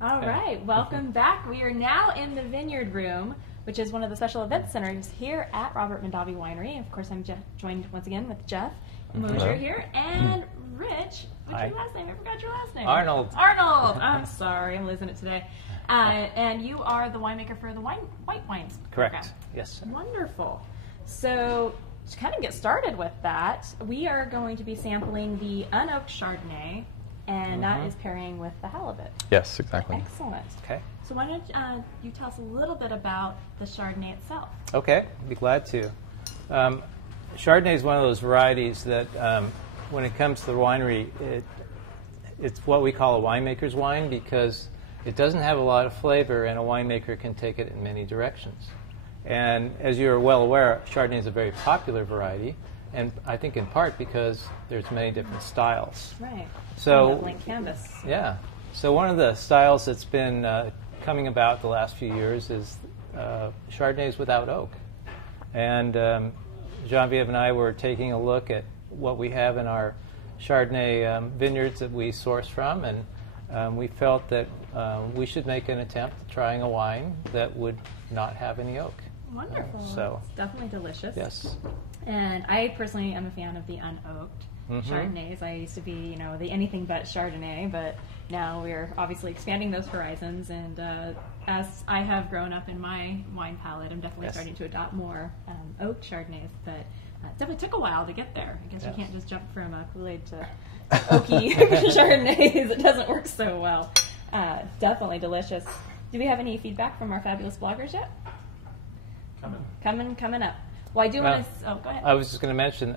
All right, welcome back. We are now in the Vineyard Room, which is one of the special event centers here at Robert Mondavi Winery. Of course, I'm joined once again with Jeff Mosier here, and Rich. What's your last name? I forgot your last name. Arnold. Arnold. I'm sorry, I'm losing it today. And you are the winemaker for the white wines Correct. program. Yes. Wonderful. So to kind of get started with that, we are going to be sampling the unoaked Chardonnay, and that is pairing with the halibut. Yes, exactly. Excellent. Okay. So why don't you tell us a little bit about the Chardonnay itself? Okay, I'd be glad to. Chardonnay is one of those varieties that, when it comes to the winery, it's what we call a winemaker's wine because it doesn't have a lot of flavor, and a winemaker can take it in many directions. And as you're well aware, Chardonnay is a very popular variety, and I think in part because there's many different styles. Right. So, blank canvas. Yeah. So one of the styles that's been coming about the last few years is Chardonnays without oak. And Genevieve and I were taking a look at what we have in our Chardonnay vineyards that we source from, and we felt that we should make an attempt at trying a wine that would not have any oak. Wonderful. So it's definitely delicious. yes. And I personally am a fan of the unoaked Chardonnays. I used to be, the anything but Chardonnay, but now we're obviously expanding those horizons. And as I have grown up in my wine palate, I'm definitely starting to adopt more oak Chardonnays. But it definitely took a while to get there. I guess you can't just jump from Kool-Aid to oaky Chardonnays. It doesn't work so well. Definitely delicious. Do we have any feedback from our fabulous bloggers yet? Coming up. Well, I do want to. Oh, go ahead. I was just going to mention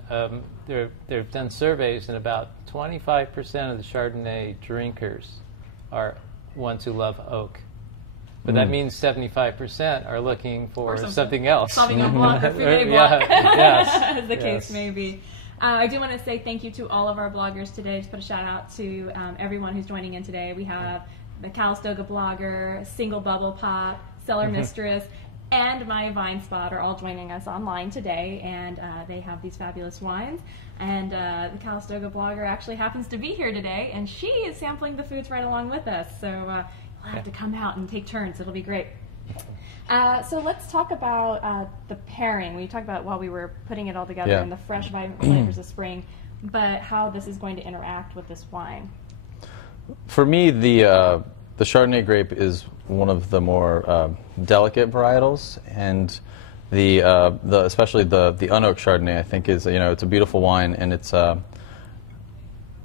they've done surveys, and about 25% of the Chardonnay drinkers are ones who love oak. But that means 75% are looking for something else. Sauvignon Blanc or Fumé Blanc, as the case may be. I do want to say thank you to all of our bloggers today. Just put a shout out to everyone who's joining in today. We have the Calistoga blogger, Single Bubble Pop, Cellar Mistress, and my Vine Spot are all joining us online today, and they have these fabulous wines. And the Calistoga blogger actually happens to be here today, and she is sampling the foods right along with us. So we'll have to come out and take turns. It'll be great. So let's talk about the pairing. We talked about while we were putting it all together and the fresh, vibrant flavors of spring, but how this is going to interact with this wine. For me, the Chardonnay grape is one of the more delicate varietals, and especially the unoaked Chardonnay, I think, is it's a beautiful wine, and it's a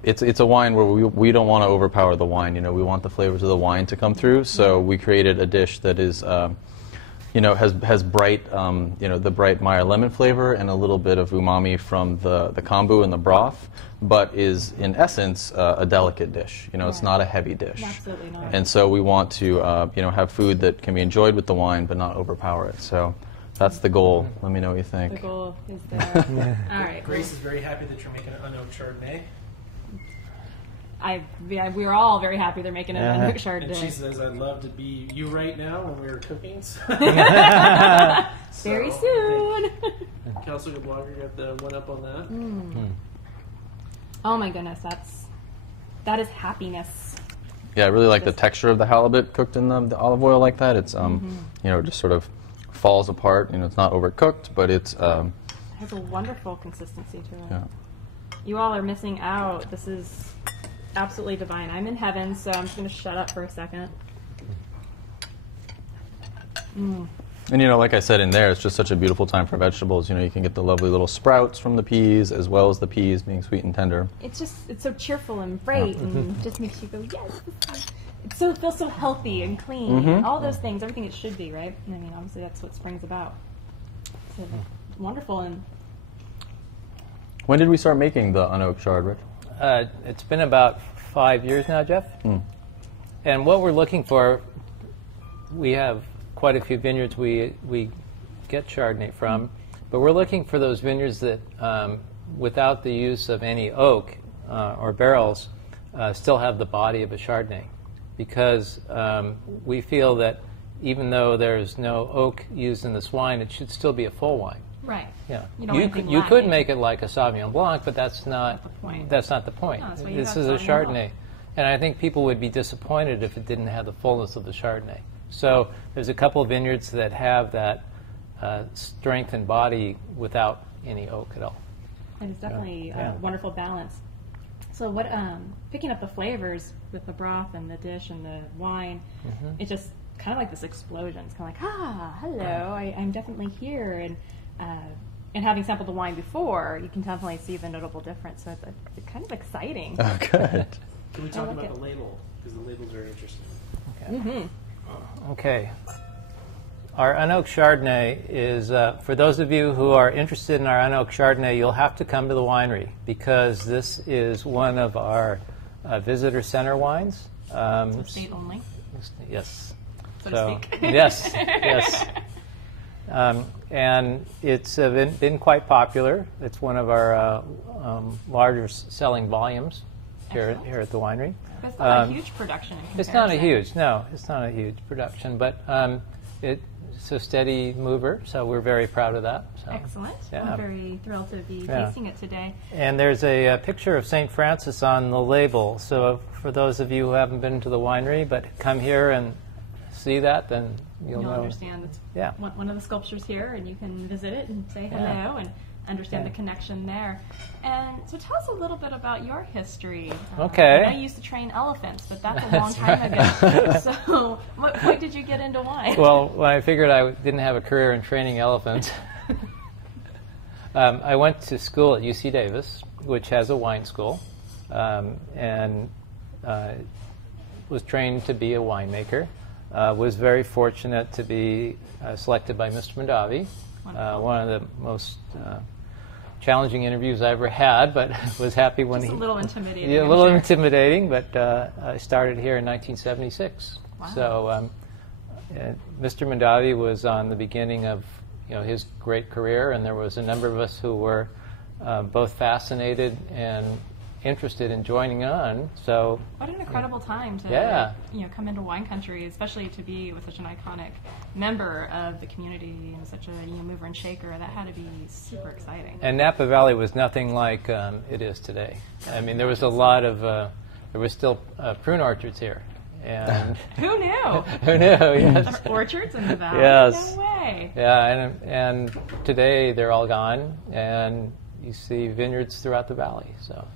wine where we don't want to overpower the wine. We want the flavors of the wine to come through. So we created a dish that is has bright the bright Meyer lemon flavor and a little bit of umami from the kombu and the broth, but is in essence a delicate dish. It's not a heavy dish. Absolutely not. And so we want to have food that can be enjoyed with the wine but not overpower it. So that's the goal. Let me know what you think. The goal is there. All right. Grace is very happy that you're making an unoaked Chardonnay. We're all very happy they're making an unoaked Chardonnay. And she says, I'd love to be you right now when we were cooking. Very soon. Calistoga blogger got the one up on that. Oh my goodness, that is happiness. Yeah, I really like the texture of the halibut cooked in the olive oil like that. It's just sort of falls apart. It's not overcooked, but it has a wonderful consistency to it. Yeah. You all are missing out. This is absolutely divine. I'm in heaven, so I'm just going to shut up for a second. And like I said in there, it's just such a beautiful time for vegetables. You can get the lovely little sprouts from the peas, as well as the peas being sweet and tender. It's so cheerful and bright, and just makes you go, yes. It feels so healthy and clean, and all those things, everything it should be, right? I mean, obviously that's what spring's about. So wonderful. And when did we start making the unoaked Chard, Rich? It's been about 5 years now, Jeff. And what we're looking for, we have quite a few vineyards we get Chardonnay from, but we're looking for those vineyards that, without the use of any oak or barrels, still have the body of a Chardonnay, because we feel that even though there's no oak used in this wine, it should still be a full wine. Right. Yeah. You could make it like a Sauvignon Blanc, but that's not the point. That's not the point. No, that's why you this have is a Sauvignon Chardonnay. And I think people would be disappointed if it didn't have the fullness of the Chardonnay. So there's a couple of vineyards that have that strength and body without any oak at all. And it's definitely a wonderful balance. So what, picking up the flavors with the broth and the dish and the wine, it's just kind of like this explosion. It's kind of like, hello, I'm definitely here. And having sampled the wine before, you can definitely see the notable difference. So it's kind of exciting. Oh, good. Can we talk about the label? Because the labels are interesting. Okay. Okay. Our unoaked Chardonnay is, for those of you who are interested in our unoaked Chardonnay, you'll have to come to the winery because this is one of our visitor center wines. So state only? Yes. So to speak. Yes, yes. And it's been quite popular. It's one of our larger selling volumes here at the winery. It's not a huge production in comparison. It's not a huge production, but it's a steady mover, so we're very proud of that. So, excellent. yeah. I'm very thrilled to be tasting it today. And there's a picture of St. Francis on the label, so for those of you who haven't been to the winery but come here and see that, then you'll know. Understand it's one of the sculptures here, and you can visit it and say hello and understand the connection there. And so tell us a little bit about your history. Okay. I used to train elephants, but that's a long time ago. So what point did you get into wine? Well, when I figured I didn't have a career in training elephants, I went to school at UC Davis, which has a wine school, and was trained to be a winemaker. Was very fortunate to be selected by Mr. Mondavi, one of the most challenging interviews I ever had, but was happy when Just he... a little intimidating. Yeah, a little intimidating, but I started here in 1976. Wow. So Mr. Mondavi was on the beginning of his great career, and there was a number of us who were both fascinated and interested in joining on. So what an incredible time to come into wine country, especially to be with such an iconic member of the community and such a mover and shaker. That had to be super exciting. And Napa Valley was nothing like it is today. I mean, there was a lot of there was still prune orchards here, and who knew? Who knew? Yes. Orchards in the valley. Yes. No way. Yeah, and today they're all gone, and you see vineyards throughout the valley. So.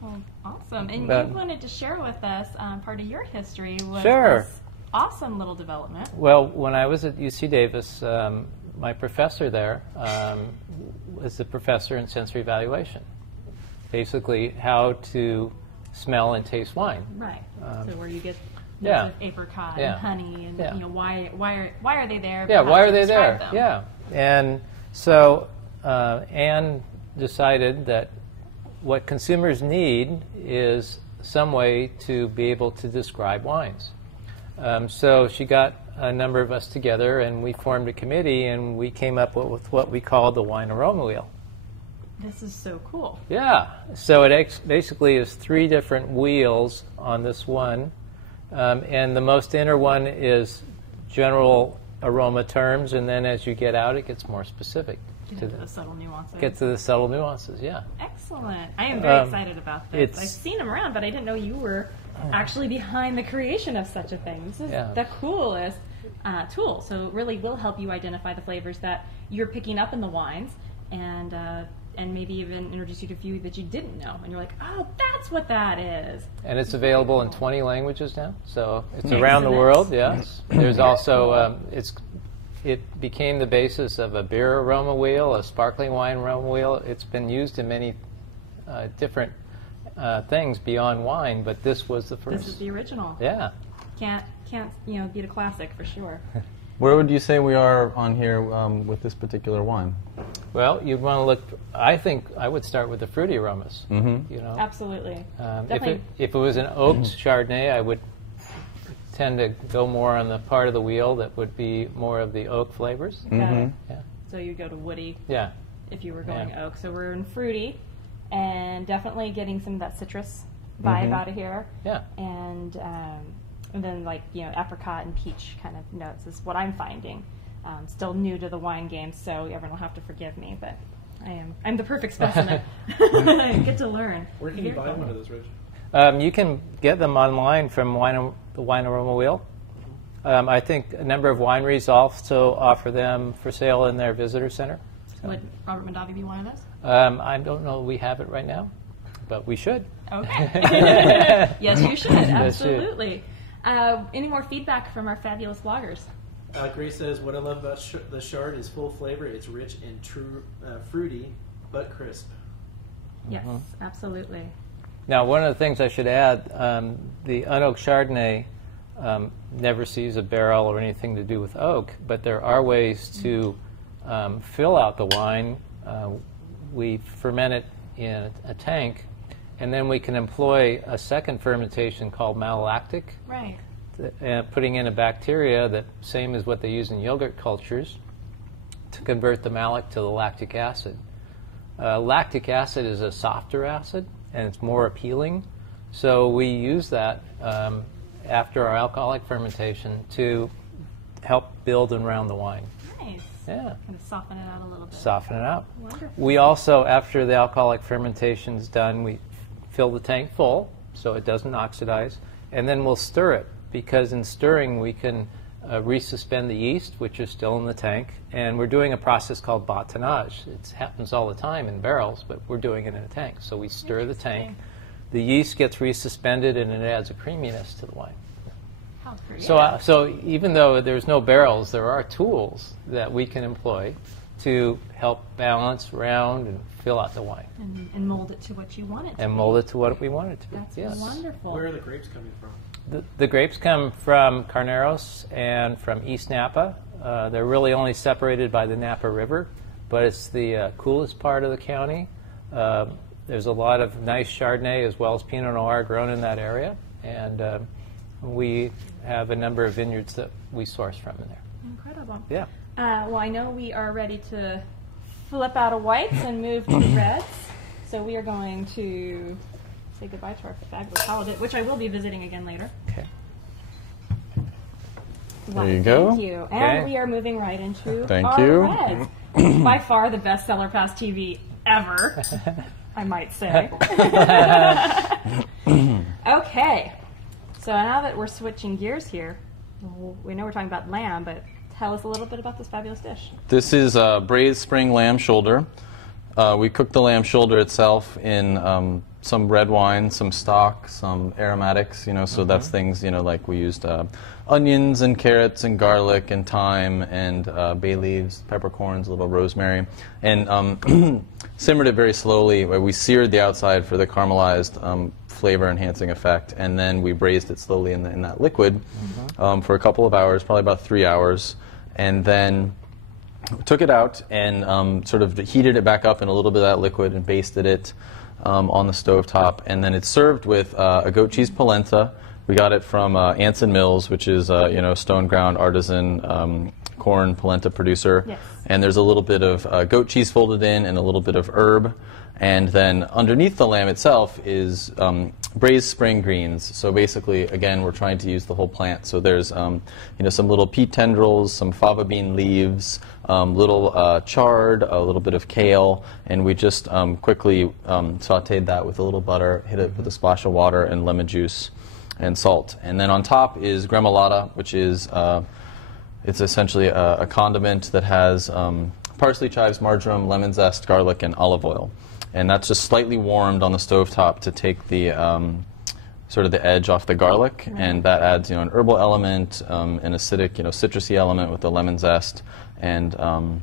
Well, awesome. And you wanted to share with us part of your history was Sure. this awesome little development. Well, when I was at UC Davis, my professor there was a professor in sensory evaluation. Basically, how to smell and taste wine. Right. So where you get notes of apricot and honey, and why are they there? Yeah, why are they there? there? Yeah. And so Anne decided that what consumers need is some way to be able to describe wines. So she got a number of us together, and we formed a committee, and we came up with what we called the wine aroma wheel. This is so cool. Yeah. So it basically is 3 different wheels on this one, and the most inner one is general aroma terms, and then as you get out, it gets more specific. To the subtle nuances. Get to the subtle nuances, yeah. Excellent. I am very excited about this. I've seen them around, but I didn't know you were actually behind the creation of such a thing. This is the coolest tool. So it really will help you identify the flavors that you're picking up in the wines, and maybe even introduce you to a few that you didn't know. And you're like, oh, that's what that is. And it's available in 20 languages now, so it's around the world, yes. There's also, it became the basis of a beer aroma wheel, a sparkling wine aroma wheel. It's been used in many different things beyond wine, but this was the first. This is the original. Yeah. Can't beat a classic for sure. Where would you say we are on here with this particular wine? Well, you'd want to look. I think I would start with the fruity aromas. Mm-hmm. Absolutely. If it was an oaked Chardonnay, I would tend to go more on the part of the wheel that would be more of the oak flavors. Mm-hmm. Yeah. So you go to woody. Yeah. If you were going oak, so we're in fruity, and definitely getting some of that citrus vibe out of here. Yeah. And then apricot and peach kind of notes is what I'm finding. Still new to the wine game, so everyone will have to forgive me, but I'm the perfect specimen. I get to learn. Where can you buy one of those, Rich? You can get them online from the Wine Aroma Wheel. I think a number of wineries also offer them for sale in their visitor center. So. Would Robert Mondavi be one of those? I don't know we have it right now, but we should. Okay. Yes, you should. Absolutely. Any more feedback from our fabulous bloggers? Grace says, what I love about the Chard is full flavor. It's rich and fruity, but crisp. Yes, absolutely. Now, one of the things I should add, the unoaked Chardonnay never sees a barrel or anything to do with oak, but there are ways to fill out the wine. We ferment it in a tank, and then we can employ a second fermentation called malolactic. Right. Putting in a bacteria that same as what they use in yogurt cultures to convert the malic to the lactic acid. Lactic acid is a softer acid and it's more appealing, so we use that after our alcoholic fermentation to help build and round the wine. Nice. Yeah. Kind of soften it out a little bit. Soften it out. Wonderful. We also, after the alcoholic fermentation is done, we fill the tank full so it doesn't oxidize, and then we'll stir it, because in stirring we can resuspend the yeast, which is still in the tank, and we're doing a process called batonnage. It happens all the time in barrels, but we're doing it in a tank. So we stir the tank, the yeast gets resuspended, and it adds a creaminess to the wine. How pretty. So even though there's no barrels, there are tools that we can employ to help balance, round, and fill out the wine. And mold it to what you want it to be. And mold it to what we want it to be. That's yes. wonderful. Where are the grapes coming from? The grapes come from Carneros and from East Napa. They're really only separated by the Napa River, but it's the coolest part of the county. There's a lot of nice Chardonnay as well as Pinot Noir grown in that area, and we have a number of vineyards that we source from in there. Incredible. Yeah. Well, I know we are ready to flip out of whites and move to reds, so we are going to say goodbye to our fabulous holiday, which I will be visiting again later. Okay. There you go. Thank you. Okay. And we are moving right into Thank our you. reds. By far the best seller past TV ever, I might say. Okay. So now that we're switching gears here, we know we're talking about lamb, but tell us a little bit about this fabulous dish. This is braised spring lamb shoulder. We cooked the lamb shoulder itself in some red wine, some stock, some aromatics, so that's things, like we used onions and carrots and garlic and thyme and bay leaves, peppercorns, a little rosemary, and simmered it very slowly. We seared the outside for the caramelized flavor enhancing effect, and then we braised it slowly in that liquid for a couple of hours, probably about 3 hours, and then took it out and sort of heated it back up in a little bit of that liquid and basted it on the stovetop, and then it's served with a goat cheese polenta. We got it from Anson Mills, which is stone ground artisan corn polenta producer. Yes. And there's a little bit of goat cheese folded in and a little bit of herb. And then underneath the lamb itself is braised spring greens. So basically, again, we're trying to use the whole plant. So there's some little peat tendrils, some fava bean leaves, little chard, a little bit of kale, and we just quickly sautéed that with a little butter, hit it with a splash of water and lemon juice and salt. And then on top is gremolata, which is it's essentially a condiment that has parsley, chives, marjoram, lemon zest, garlic, and olive oil. And that's just slightly warmed on the stovetop to take the sort of the edge off the garlic, and that adds an herbal element, an acidic, citrusy element with the lemon zest, and a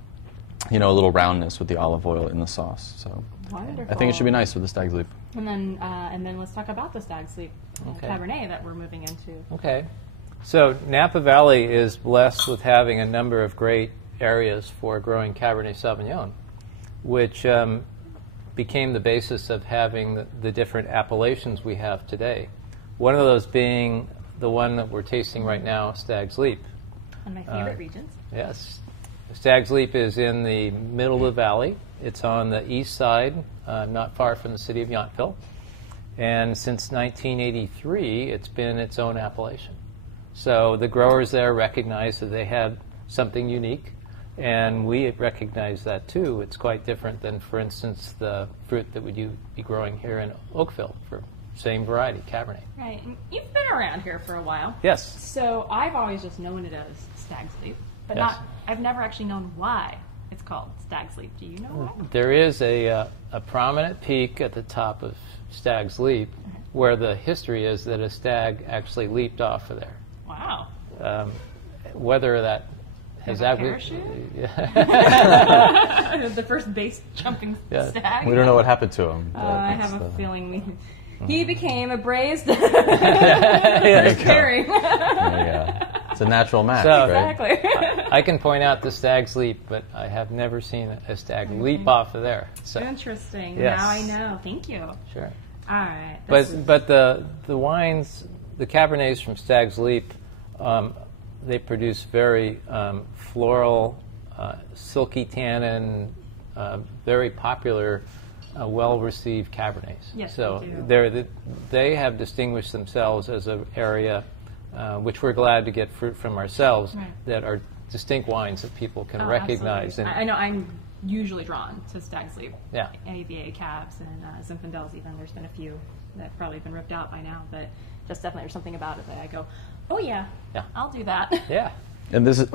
little roundness with the olive oil in the sauce. So Wonderful. I think it should be nice with the stag's leap. And then let's talk about the Stag's Leap Cabernet that we're moving into. Okay. So Napa Valley is blessed with having a number of great areas for growing Cabernet Sauvignon, which became the basis of having the different appellations we have today. One of those being the one that we're tasting right now, Stag's Leap. One of my favorite regions. Yes. Stag's Leap is in the middle of the valley. It's on the east side, not far from the city of Yountville. And since 1983, it's been its own appellation. So the growers there recognize that they have something unique, and we recognize that too. It's quite different than, for instance, the fruit that would be growing here in Oakville, for same variety, Cabernet. Right. And you've been around here for a while. Yes. So I've always just known it as Stag's Leap, but Yes. I've never actually known why it's called Stag's Leap. Do you know why? There is a prominent peak at the top of Stag's Leap where the history is that a stag actually leaped off of there. Wow. Whether that has Like a parachute? The first base jumping Yeah. stag. We don't know what happened to him. but I that's have a the- feeling he became a braised There you go. pairing. There you go. It's a natural match, So- right? Exactly. I can point out the stag's leap, but I have never seen a stag leap off of there. So Interesting. Yes. Now I know. Thank you. sure. All right. But the wines, the Cabernets from Stag's Leap, they produce very floral, silky tannin, very popular, well-received Cabernets. Yes, so they do. they have distinguished themselves as an area, which we're glad to get fruit from ourselves, Right. that are distinct wines that people can Oh, recognize. absolutely. I know I'm usually drawn to Stag's Leap. Yeah. AVA cabs and Zinfandels even. There's been a few that have probably been ripped out by now, but just definitely there's something about it that I go, oh yeah, Yeah. I'll do that. Yeah, And this is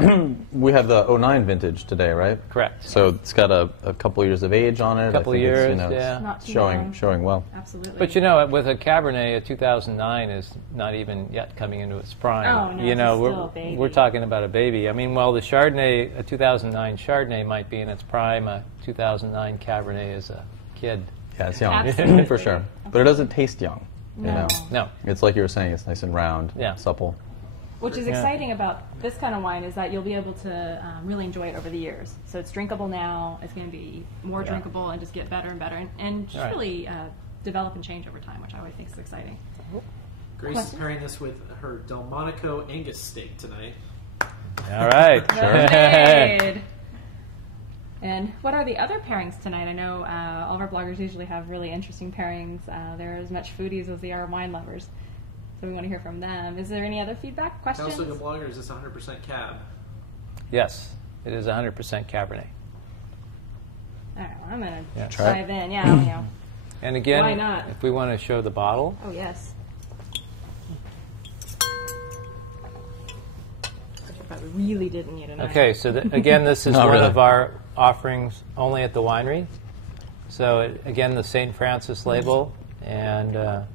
we have the '09 vintage today, right? correct. So it's got a couple years of age on it. Couple I think it's, years, it's yeah. Not too showing long. showing well. Absolutely. But with a Cabernet, a 2009 is not even yet coming into its prime. Oh, no, it's still a baby. we're talking about a baby. I mean, while the Chardonnay, a 2009 Chardonnay might be in its prime, a 2009 Cabernet is a kid. Yeah, it's young Absolutely. for sure, but it doesn't taste young. You No. know, No, it's like you were saying, it's nice and round, Yeah. supple. Which is Yeah. exciting about this kind of wine is that you'll be able to really enjoy it over the years. So it's drinkable now. It's going to be more Yeah. drinkable and just get better and better, and just Right. really develop and change over time, which I always think is exciting. Grace is pairing this with her Delmonico Angus steak tonight. all right. Well made. And what are the other pairings tonight? I know all of our bloggers usually have really interesting pairings. They're as much foodies as they are wine lovers. So we want to hear from them. Is there any other feedback, questions? Calistoga Blogger, is this 100% cab? Yes, it is 100% Cabernet. All right, well, I'm going to Yeah. Try it. dive in. Yeah, you know. And again, Why not? if we want to show the bottle, Oh, yes. I probably really didn't need an okay, so again, this is Not one really. of our offerings only at the winery. So again, the St. Francis label, and a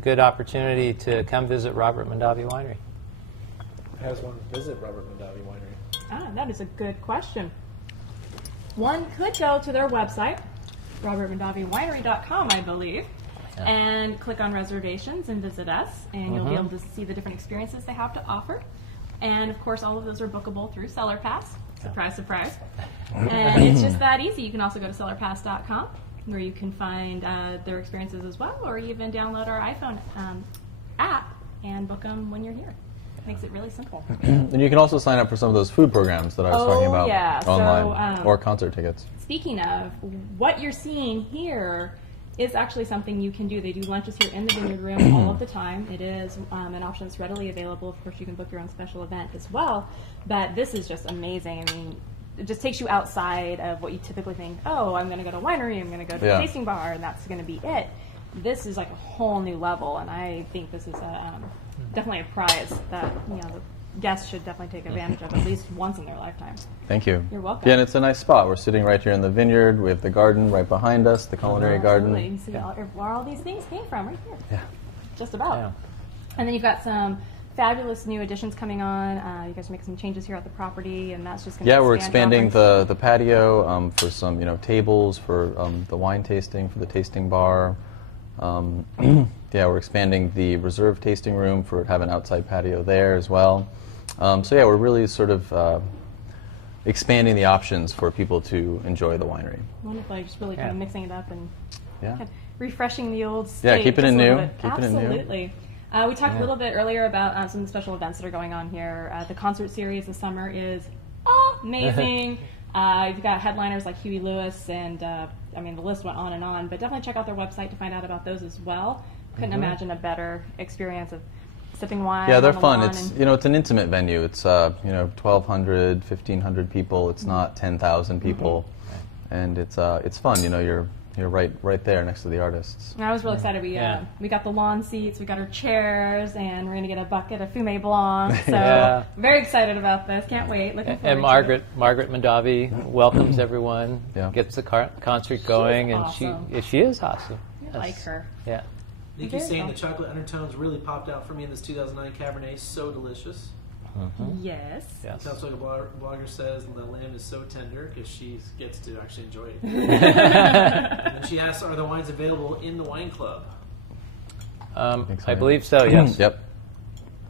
good opportunity to come visit Robert Mondavi Winery. How does one visit Robert Mondavi Winery? That is a good question. One could go to their website, RobertMondaviWinery.com, I believe, and click on reservations and visit us, and you'll be able to see the different experiences they have to offer. And of course, all of those are bookable through Cellar Pass. Surprise, surprise. And it's just that easy. You can also go to cellarpass.com, where you can find their experiences as well, or even download our iPhone app and book them when you're here. Makes it really simple. And you can also sign up for some of those food programs that I was talking about yeah. online, So, or concert tickets. Speaking of, what you're seeing here is actually something you can do. They do lunches here in the vineyard room all of the time. It is an option that's readily available. Of course, you can book your own special event as well. But this is just amazing. I mean, it just takes you outside of what you typically think, oh, I'm going to go to a winery, I'm going to go to a Yeah. tasting bar, and that's going to be it. This is like a whole new level, and I think this is definitely a prize that the guests should definitely take advantage of at least once in their lifetime. Thank you. You're welcome. Yeah, and it's a nice spot. We're sitting right here in the vineyard. We have the garden right behind us, the culinary garden. Absolutely. You can see where all these things came from right here. Yeah. Just about. Yeah. And then you've got some fabulous new additions coming on. You guys are making some changes here at the property, and that's just going to Yeah, we're expanding the patio for some tables for the wine tasting, for the tasting bar. Yeah, we're expanding the reserve tasting room for have an outside patio there as well. So yeah, we're really sort of expanding the options for people to enjoy the winery. Wonderful. Just really kind of mixing it up and Yeah. kind of refreshing the old state. Yeah, keeping it just a little new. bit. Keeping it new. Absolutely. We talked a little bit earlier about some of the special events that are going on here. The concert series this summer is amazing. You've got headliners like Huey Lewis, and I mean the list went on and on. But definitely check out their website to find out about those as well. Couldn't imagine a better experience of sipping wine. Yeah, they're on the fun. lawn It's and- it's an intimate venue. It's 1,200, 1,500 people. It's not 10,000 people, and it's fun. You're you're right there next to the artists. I was real excited. We got the lawn seats, we got our chairs, and we're going to get a bucket of Fumé Blanc. So very excited about this. Can't wait. Looking forward and Margaret Mondavi welcomes everyone, gets the concert going, and awesome. she is awesome. I like her. Yeah. Nikki's saying the chocolate undertones really popped out for me in this 2009 Cabernet. So delicious. Yes. Sounds like a blogger says the lamb is so tender because she gets to actually enjoy it. And she asks, are the wines available in the wine club? I believe so, yes. Yep.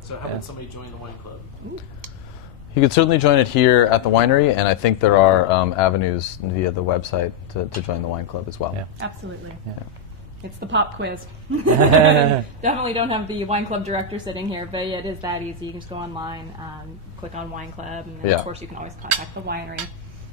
So how would somebody join the wine club? You could certainly join it here at the winery, and I think there are avenues via the website to join the wine club as well. Yeah. Absolutely. Yeah. It's the pop quiz. Definitely don't have the wine club director sitting here, but it is that easy. You can just go online, click on wine club, and then of course you can always contact the winery.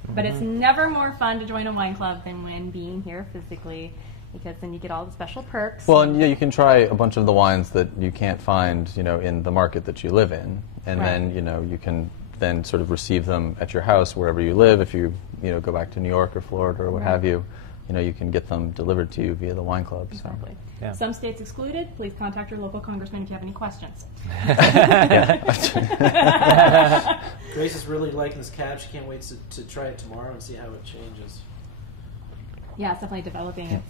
But it's never more fun to join a wine club than when being here physically, because then you get all the special perks. Well, and you can try a bunch of the wines that you can't find, in the market that you live in, and then you can then sort of receive them at your house wherever you live. If you go back to New York or Florida or what have you. You can get them delivered to you via the wine club. Exactly. So. Yeah. Some states excluded. Please contact your local congressman if you have any questions. Grace is really liking this cab. She can't wait to try it tomorrow and see how it changes. Yeah, it's definitely developing.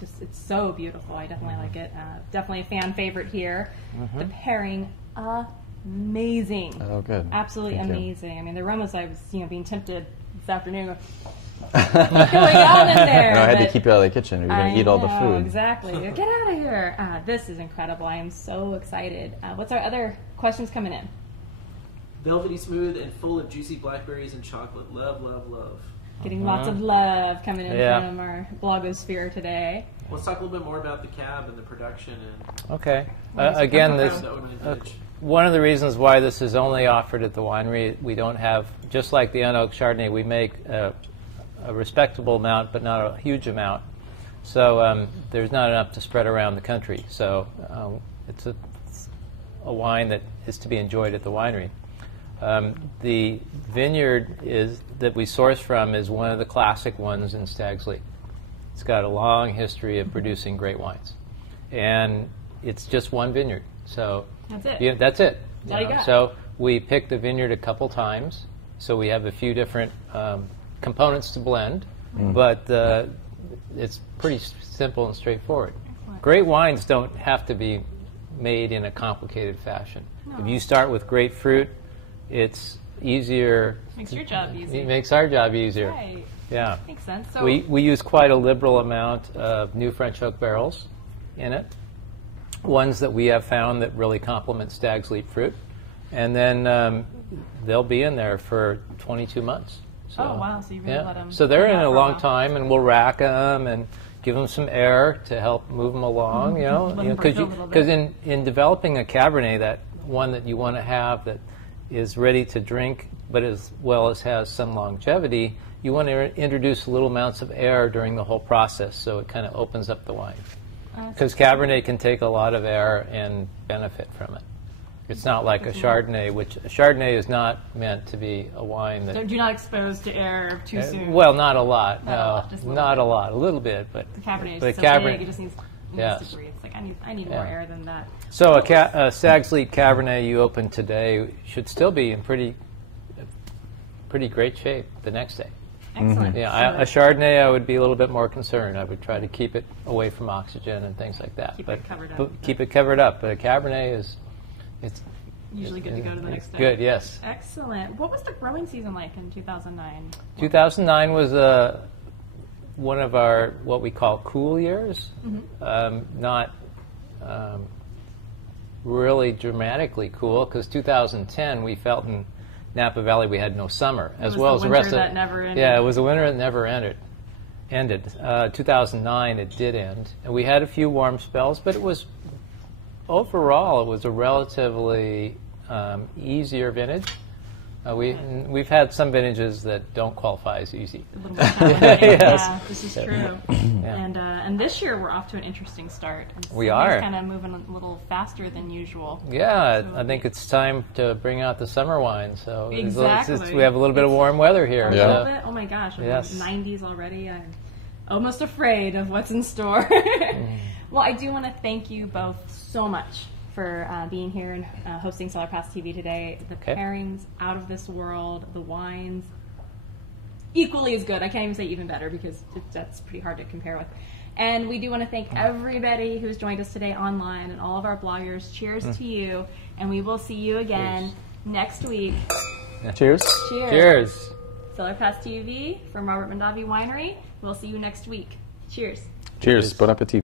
It's so beautiful. I definitely like it. Definitely a fan favorite here. The pairing, amazing. Oh, good. Absolutely Thank amazing. You. I mean, the aromas I was being tempted this afternoon. What's going on in there? No, I had to keep you out of the kitchen. You're going to eat all the food. Exactly. Get out of here. This is incredible. I am so excited. What's our other questions coming in? Velvety smooth and full of juicy blackberries and chocolate. Love, love, love. Getting lots of love coming in from our blogosphere today. Let's talk a little bit more about the cab and the production. Okay. Again, one of the reasons why this is only offered at the winery, we don't have, just like the unoaked Chardonnay, we make a respectable amount, but not a huge amount. So there's not enough to spread around the country. So it's a wine that is to be enjoyed at the winery. The vineyard that we source from is one of the classic ones in Stag's Leap. It's got a long history of producing great wines. And it's just one vineyard. So that's it. That's it. That's all you got. So we pick the vineyard a couple times. So we have a few different components to blend, but it's pretty simple and straightforward. Excellent. Great wines don't have to be made in a complicated fashion. No. If you start with great fruit, it's easier. Makes your job easier. It makes our job easier. Right. Yeah. Makes sense. So we use quite a liberal amount of new French oak barrels in it, ones that we have found that really complement Stag's Leap fruit, and then they'll be in there for 22 months. So, oh, wow. So you really let them... So they're in a long time, and we'll rack them and give them some air to help move them along, because in developing a Cabernet, that one that you want to have that is ready to drink, but as well as has some longevity, you want to introduce little amounts of air during the whole process, so it kind of opens up the wine. Because Cabernet can take a lot of air and benefit from it. It's not like a Chardonnay, which a Chardonnay is not meant to be a wine that... So do not expose to air too soon. Well, not a lot. Not a lot. A little bit, but the Cabernet is so big, it just needs to breathe. It's like I need more air than that. So a Stag's Leap Cabernet you open today should still be in pretty great shape the next day. Excellent. Yeah, a Chardonnay I would be a little bit more concerned. I would try to keep it away from oxygen and things like that. Keep it covered up. But a Cabernet it's usually good to go to the next day. Good, yes. Excellent. What was the growing season like in 2009? 2009 was one of our what we call cool years. Not really dramatically cool, because 2010 we felt in Napa Valley we had no summer, as well as the rest of it. Never ended. Yeah, it was a winter that never ended. 2009 it did end, and we had a few warm spells, but it was overall it was a relatively easier vintage. We've had some vintages that don't qualify as easy. Yeah, this is true. And this year we're off to an interesting start. We are kind of moving a little faster than usual. Yeah, I think it's time to bring out the summer wine. So exactly. we have a little bit of warm weather here. A little bit. Oh my gosh! Yes. 90s already. almost afraid of what's in store. Well, I do want to thank you both so much for being here and hosting Cellar Pass TV today. The pairings out of this world, the wines equally as good. I can't even say even better because that's pretty hard to compare with. And we do want to thank everybody who's joined us today online and all of our bloggers. Cheers to you, and we will see you again next week. Cheers. Cheers. Cheers. Cellar Pass TV from Robert Mondavi Winery. We'll see you next week. Cheers. Cheers. Bon appetit.